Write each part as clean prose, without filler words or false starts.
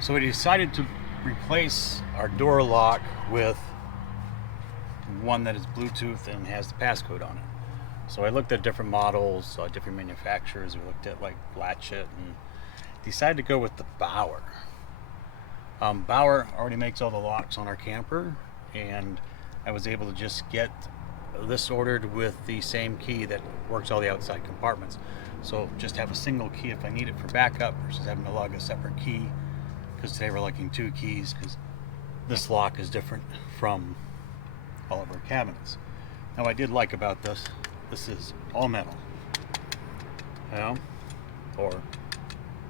So we decided to replace our door lock with one that is Bluetooth and has the passcode on it. So I looked at different models, different manufacturers. We looked at like Latchet and decided to go with the Bauer. Bauer already makes all the locks on our camper, and I was able to just get this ordered with the same key that works all the outside compartments. So just have a single key if I need it for backup versus having to lug a separate key, because today we're lugging 2 keys because this lock is different from all of our cabinets. Now I did like about this is all metal, you know, or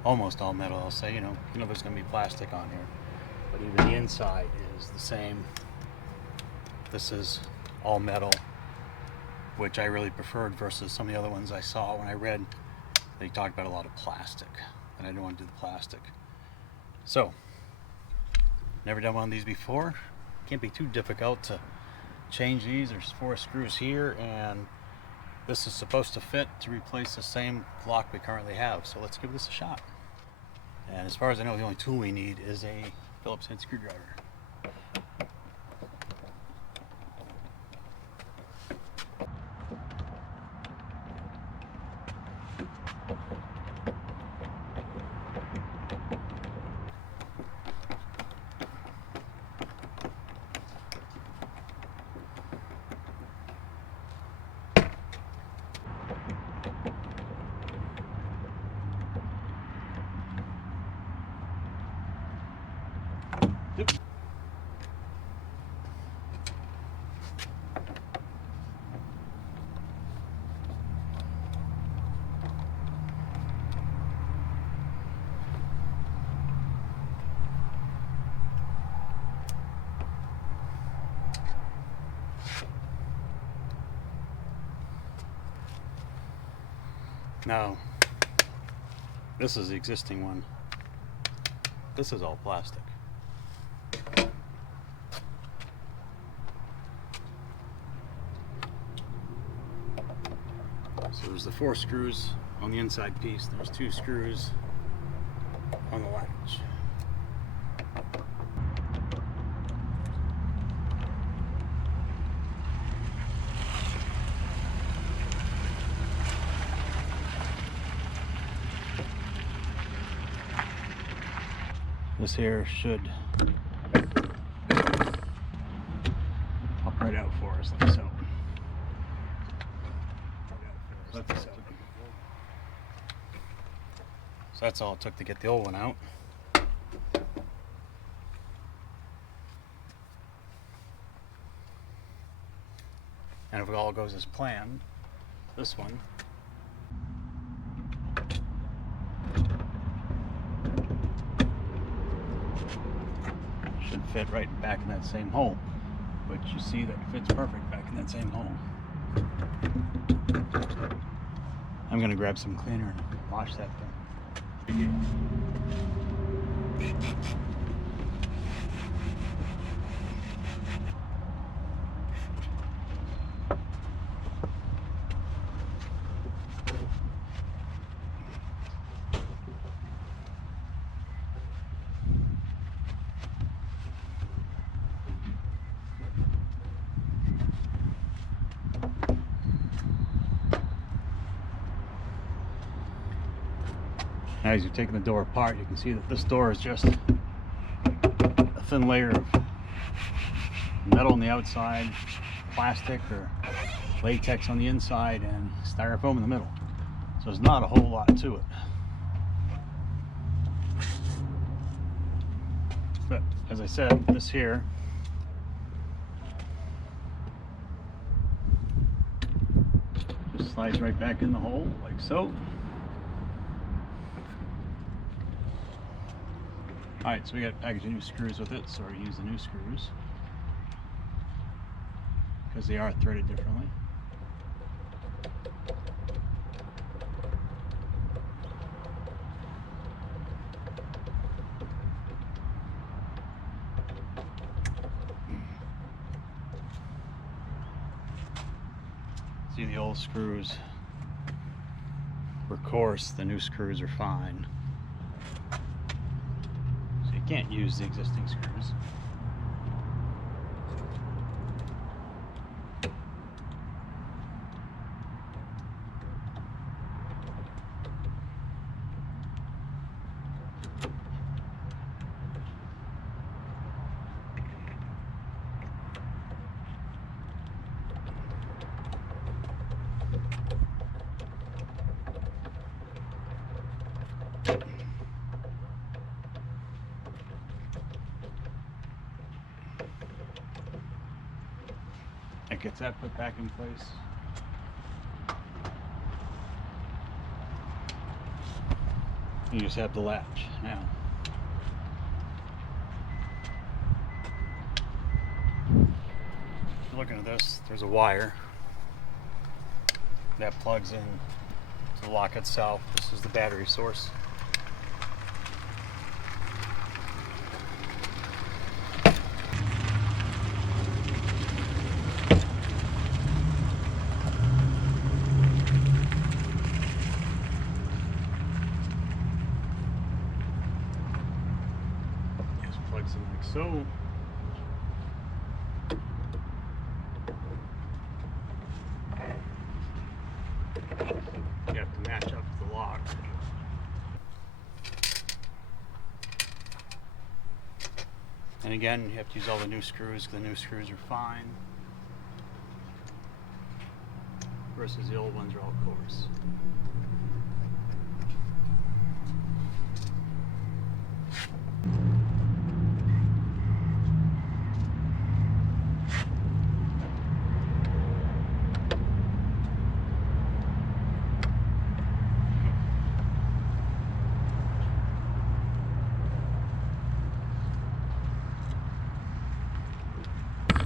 almost all metal. I'll say, you know there's going to be plastic on here, but even the inside is the same. This is all metal, which I really preferred versus some of the other ones I saw. When I read, they talked about a lot of plastic, and I didn't want to do the plastic. So, never done one of these before. Can't be too difficult to change these. There's 4 screws here, and this is supposed to fit to replace the same lock we currently have. So let's give this a shot. And as far as I know, the only tool we need is a Phillips head screwdriver. Yep. Now, this is the existing one. This is all plastic. So there's the 4 screws on the inside piece. There's 2 screws on the latch. This here should pop right out for us like so. So that's all it took to get the old one out. And if it all goes as planned, this one should fit right back in that same hole. But you see that it fits perfect back in that same hole. I'm gonna grab some cleaner and wash that thing. As you're taking the door apart, you can see that this door is just a thin layer of metal on the outside, plastic or latex on the inside, and styrofoam in the middle. So there's not a whole lot to it. But as I said, this here just slides right back in the hole like so. Alright, so we got a package of new screws with it, so we use the new screws because they are threaded differently. See, the old screws were coarse, the new screws are fine. can't use the existing screws. It gets that put back in place. You just have the latch now. Looking at this, there's a wire that plugs in to the lock itself. This is the battery source. Plugs in like so. You have to match up the lock. And again, you have to use all the new screws. The new screws are fine versus the old ones are all coarse.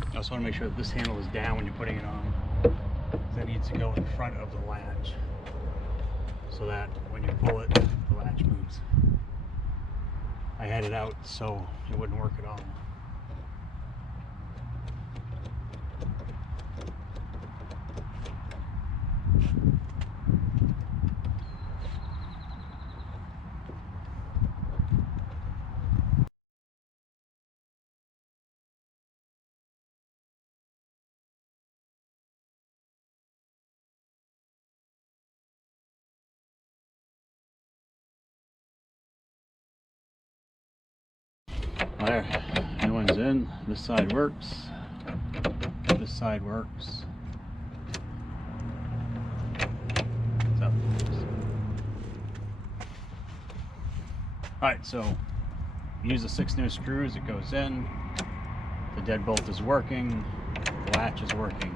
I also want to make sure that this handle is down when you're putting it on. That needs to go in front of the latch so that when you pull it, the latch moves. I had it out so it wouldn't work at all. There, new one's in. This side works. This side works. So. Alright, so use the 6 new screws, it goes in. The deadbolt is working. The latch is working.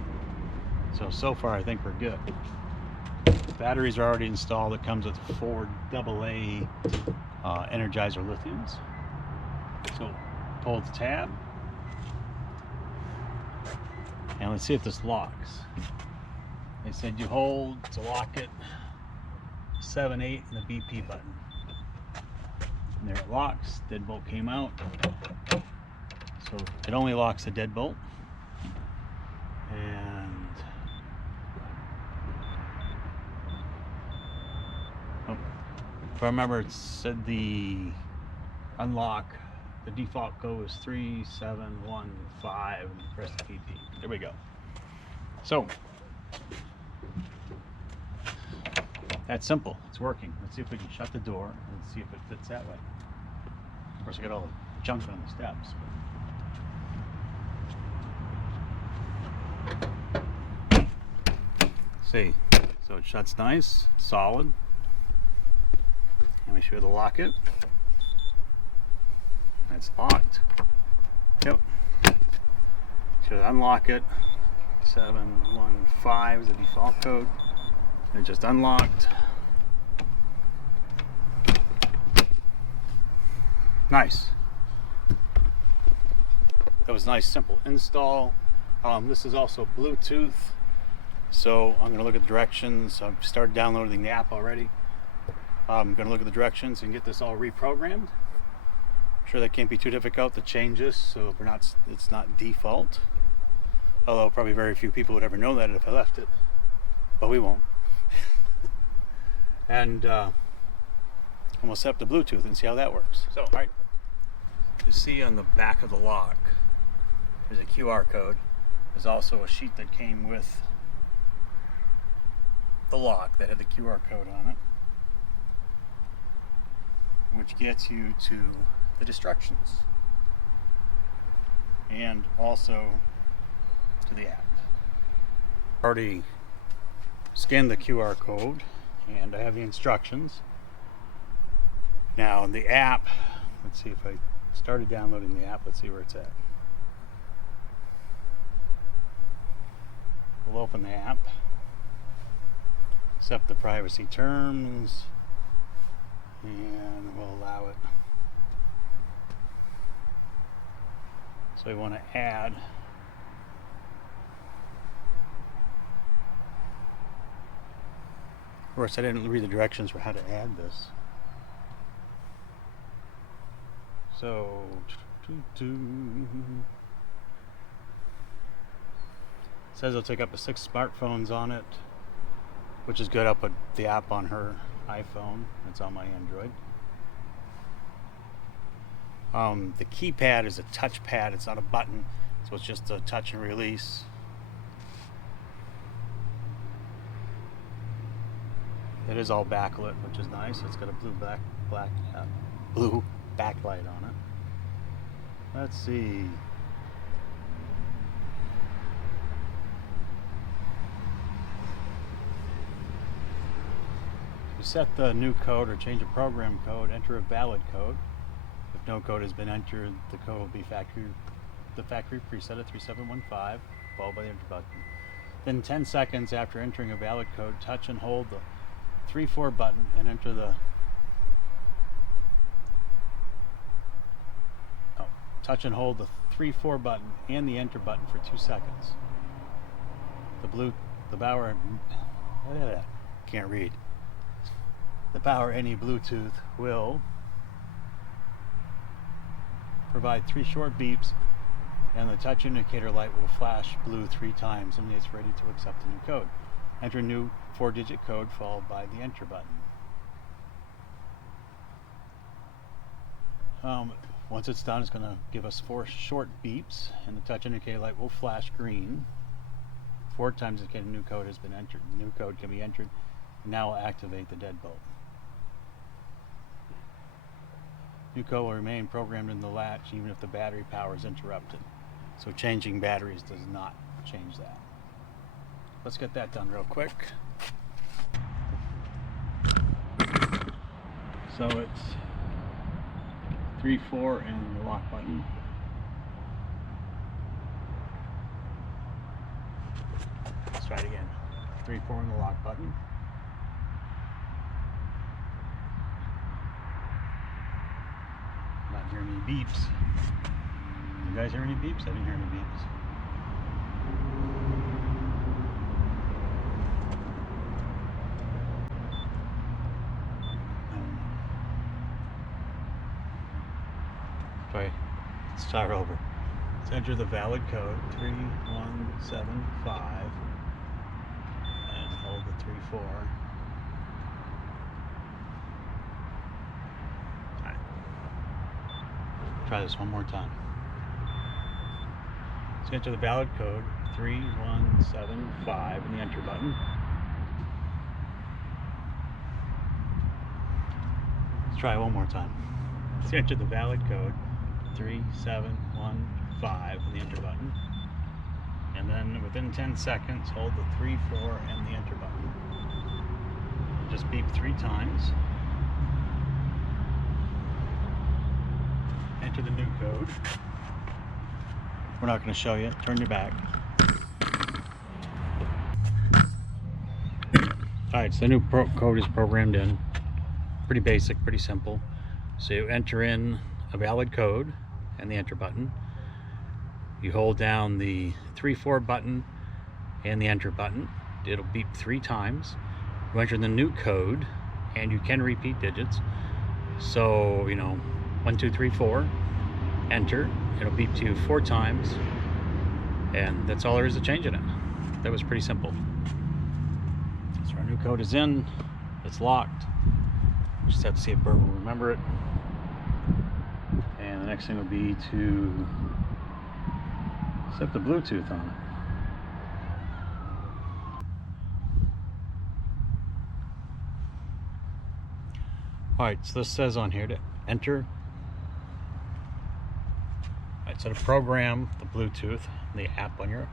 So far I think we're good. The batteries are already installed. It comes with 4 AA Energizer lithiums. So pull the tab and let's see if this locks. They said you hold to lock it 7, 8 and the BP button. And there it locks. Deadbolt came out. So it only locks the deadbolt. And if I remember, it said the unlock. The default code is 3715 and press the PP. There we go. So that's simple. It's working. Let's see if we can shut the door and see if it fits that way. Of course, I got all the junk on the steps. See, so it shuts nice, solid. And we should lock it. It's locked. Yep. Should unlock it. 715 is the default code. It just unlocked. Nice. That was a nice, simple install. This is also Bluetooth. So I'm going to look at the directions. I've started downloading the app already. I'm going to look at the directions and get this all reprogrammed. Sure, that can't be too difficult to change this, so it's not default. Although probably very few people would ever know that if I left it, but we won't. And we'll set up the Bluetooth and see how that works. So, all right. You see on the back of the lock, there's a QR code. There's also a sheet that came with the lock that had the QR code on it, which gets you to the instructions and also to the app. Already scanned the QR code and I have the instructions. Now in the app, let's see if I started downloading the app, let's see where it's at. We'll open the app, accept the privacy terms, and we'll allow it. So we want to add of course I didn't read the directions for how to add this. So it says it'll take up to 6 smartphones on it, which is good. I'll put the app on her iPhone. It's on my Android. The keypad is a touch pad. It's not a button, so it's just a touch and release. It is all backlit, which is nice. It's got a blue backlight on it. Let's see. To set the new code or change a program code, enter a valid code. If no code has been entered, the code will be the factory preset at 3715, followed by the enter button. Then 10 seconds after entering a valid code, touch and hold the 3-4 button and enter the touch and hold the 3-4 button and the enter button for 2 seconds. The Bauer can't read. The Bauer NE Bluetooth will provide 3 short beeps and the touch indicator light will flash blue 3 times and it's ready to accept the new code. Enter a new 4-digit code followed by the enter button. Once it's done, it's going to give us 4 short beeps and the touch indicator light will flash green 4 times indicating a new code has been entered. The new code can be entered and now will activate the deadbolt. New code will remain programmed in the latch even if the battery power is interrupted. So changing batteries does not change that. Let's get that done real quick. So it's 3-4 and the lock button. Let's try it again. 3-4 and the lock button. Not hearing any beeps. You guys hear any beeps? I didn't hear any beeps. Let's start over. Let's enter the valid code 3175 and hold the 3-4. Alright. Try this one more time. Let's enter the valid code 3175 and the enter button. Let's try it one more time. Let's enter the valid code 3715 and the enter button. And then within 10 seconds, hold the 3-4 and the enter button. Just beep 3 times. Enter the new code. We're not going to show you. Turn your back. Alright, so the new code is programmed in. Pretty basic, pretty simple. So you enter in a valid code and the enter button. You hold down the 3-4 button and the enter button. It'll beep 3 times. You enter the new code and you can repeat digits. So, 1, 2, 3, 4, enter. It'll beep to you 4 times. And that's all there is to changing it. That was pretty simple. So our new code is in. It's locked. Just have to see if Bert will remember it. And the next thing would be to set the Bluetooth on it. Alright, so this says on here to enter. Alright, so to program the Bluetooth, the app on your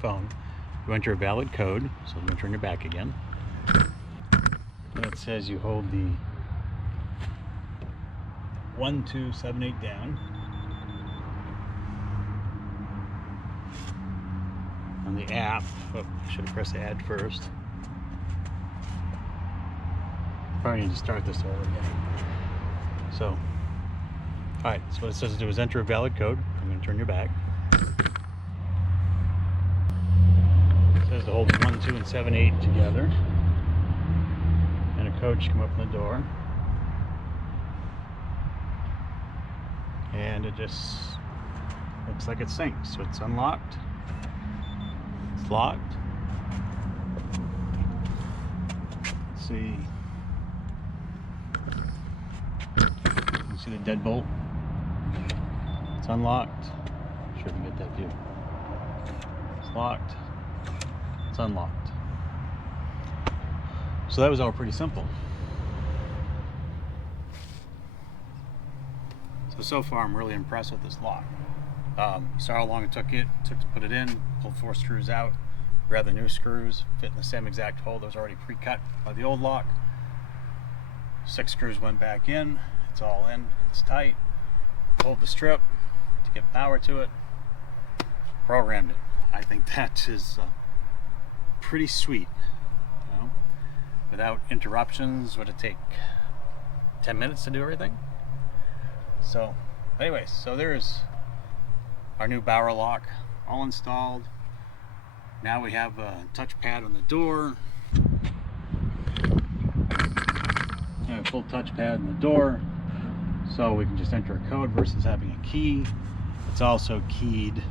phone, you enter a valid code, so you turn your back again. And it says you hold the 1278 down on the app. Oh, I should have pressed add first. Probably need to start this over again. So, alright, so what it says to do is enter a valid code. I'm going to turn your back. It says to hold 1, 2, and 7, 8 together. And a code should come up in the door. And it just looks like it syncs. So it's unlocked. It's locked. Let's see. You see the deadbolt? It's unlocked. Sure we can get that view. It's locked. It's unlocked. So that was all pretty simple. So far I'm really impressed with this lock. Saw how long it took to put it in, pulled 4 screws out, grab the new screws, fit in the same exact hole that was already pre-cut by the old lock. 6 screws went back in, it's all in, it's tight. Pulled the strip to get power to it, programmed it. I think that is pretty sweet. You know? Without interruptions, would it take 10 minutes to do everything? So, anyways, so there's our new Bauer lock all installed. Now we have a touchpad on the door. A full touchpad on the door, so we can just enter a code versus having a key. It's also keyed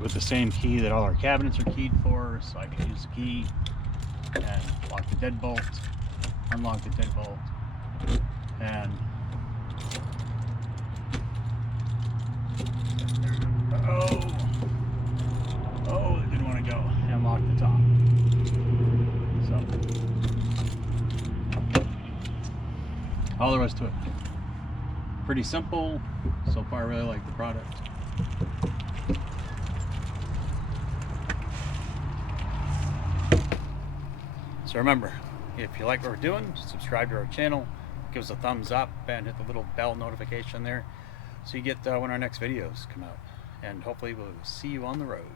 with the same key that all our cabinets are keyed for, so I can use the key and lock the deadbolt, unlock the deadbolt, and oh, it didn't want to go. And lock the top. So, all there was to it. Pretty simple. So far, I really like the product. So remember, if you like what we're doing, subscribe to our channel, give us a thumbs up, and hit the little bell notification there so you get when our next videos come out. And hopefully we'll see you on the road.